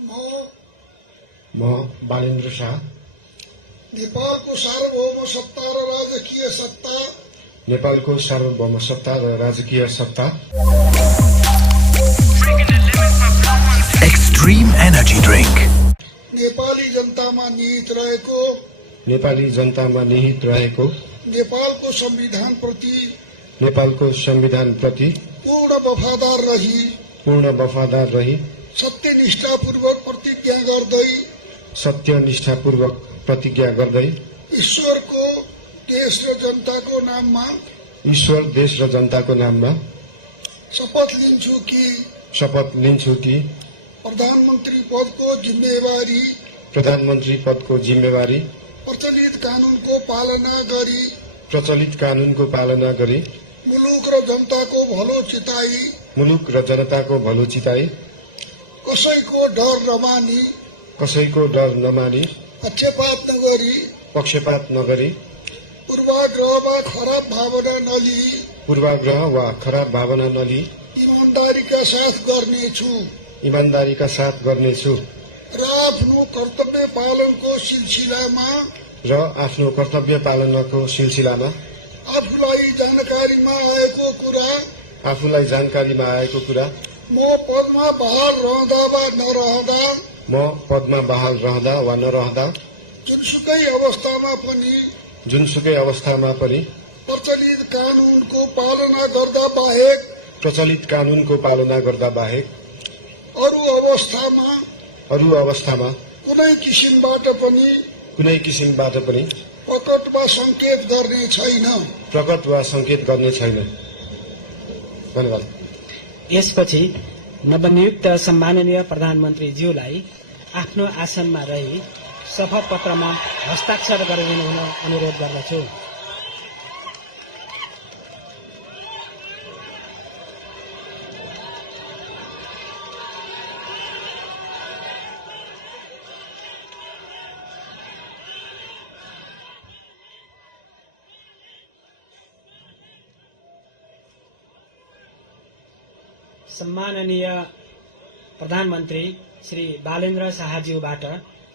म बालेन्द्र शाह नेपालको सार्वभौम सत्ता र राजकीय सत्ता नेपालको सार्वभौम सत्ता र राजकीय सत्ता एक्सट्रीम एनर्जी ड्रिंक नेपाली जनतामा निहित रहेको नेपाली जनतामा निहित रहेको नेपालको संविधान प्रति पूर्ण वफादार रही सत्यनिष्ठापूर्वक प्रतिज्ञा गर्दै ईश्वर देश र जनताको नाममा शपथ लिन्छु कि प्रधानमन्त्री पदको जिम्मेवारी प्रचलित कानूनको पालना गरी मुलुक र जनताको भलो चिताई कसैको डर नमानी पक्षपात नगरी पूर्वाग्रह वा खराब भावना नलिई ईमानदारीका साथ गर्नेछु र आफ्नो कर्तव्य पालनको सिलसिलामा आफूलाई जानकारीमा आएको कुरा म पदमा बहाल रहँदा वा नरहँदा जुनसुकै अवस्थामा पनि प्रचलित कानूनको पालना गर्दा बाहेक अरू अवस्थामा कुनै किसिमबाट पनि प्रकट वा संकेत गर्ने छैन। धन्यवाद। यसपछि नवनियुक्त सम्माननीय प्रधानमन्त्रीज्यूलाई आफ्नो आसनमा रही शपथ पत्रमा हस्ताक्षर गरिदिनु हुन अनुरोध गर्दछु। सम्माननीय प्रधानमन्त्री श्री बालेन्द्र शाहज्यूबाट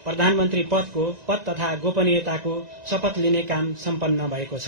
प्रधानमन्त्री पदको पद तथा गोपनीयताको शपथ लिने काम सम्पन्न भएको छ।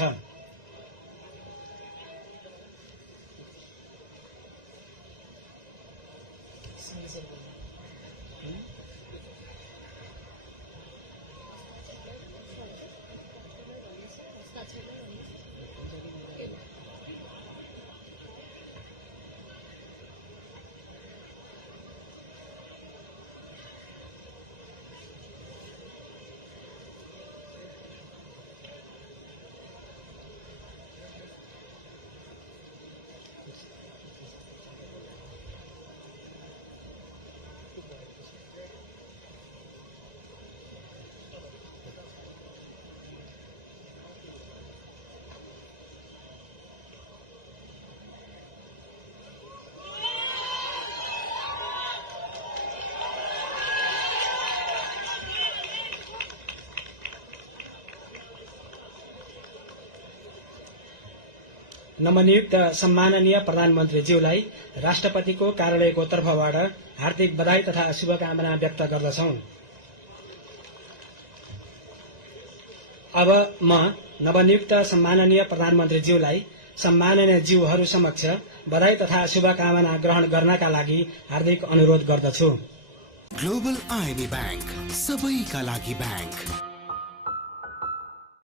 नवनियुक्त सम्माननीय प्रधानमन्त्रीज्यूलाई राष्ट्रपतिको कार्यालयको तर्फबाट हार्दिक बधाई तथा शुभकामना व्यक्त गर्दछौं। अब म नवनियुक्त सम्माननीय प्रधानमन्त्रीज्यूलाई सम्माननीय ज्यूहरू समक्ष बधाई तथा शुभकामना ग्रहण गर्नका लागि हार्दिक अनुरोध गर्दछु। ग्लोबल आईएमई बैंक सबैका लागि बैंक।